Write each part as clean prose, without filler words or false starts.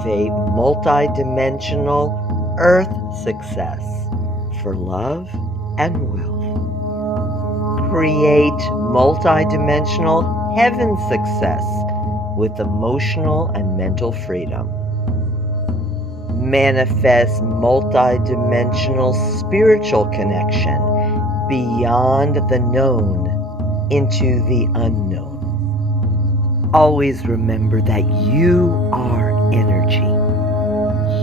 activate multidimensional earth success for love and wealth. Create multidimensional heaven success with emotional and mental freedom. Manifest multidimensional spiritual connection beyond the known into the unknown. Always remember that you are energy.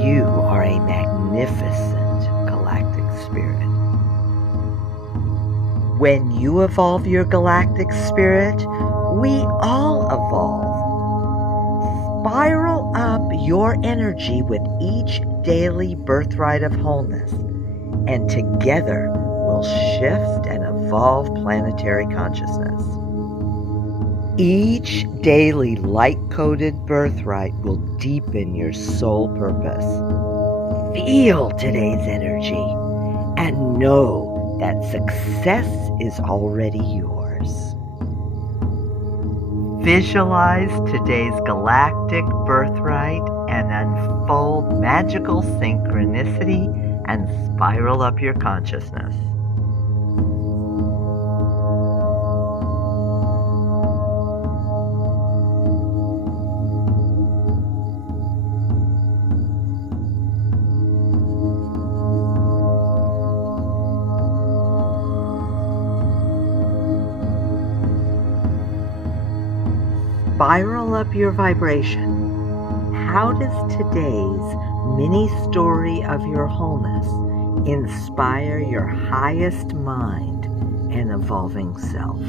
You are a magnificent galactic spirit. When you evolve your galactic spirit, we all evolve. Spiral up your energy with each daily birthright of wholeness, and together we'll shift and evolve planetary consciousness. Each daily light-coded birthright will deepen your soul purpose. Feel today's energy and know that success is already yours. Visualize today's galactic birthright and unfold magical synchronicity and spiral up your consciousness. Spiral up your vibration. How does today's mini story of your wholeness inspire your highest mind and evolving self?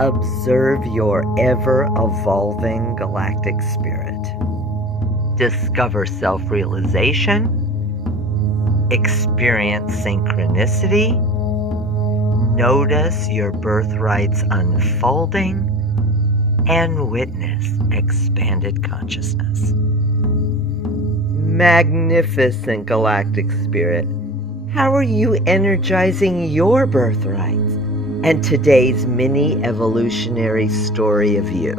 Observe your ever-evolving galactic spirit. Discover self-realization, experience synchronicity, notice your birthrights unfolding, and witness expanded consciousness. Magnificent galactic spirit, how are you energizing your birthrights and today's mini evolutionary story of you?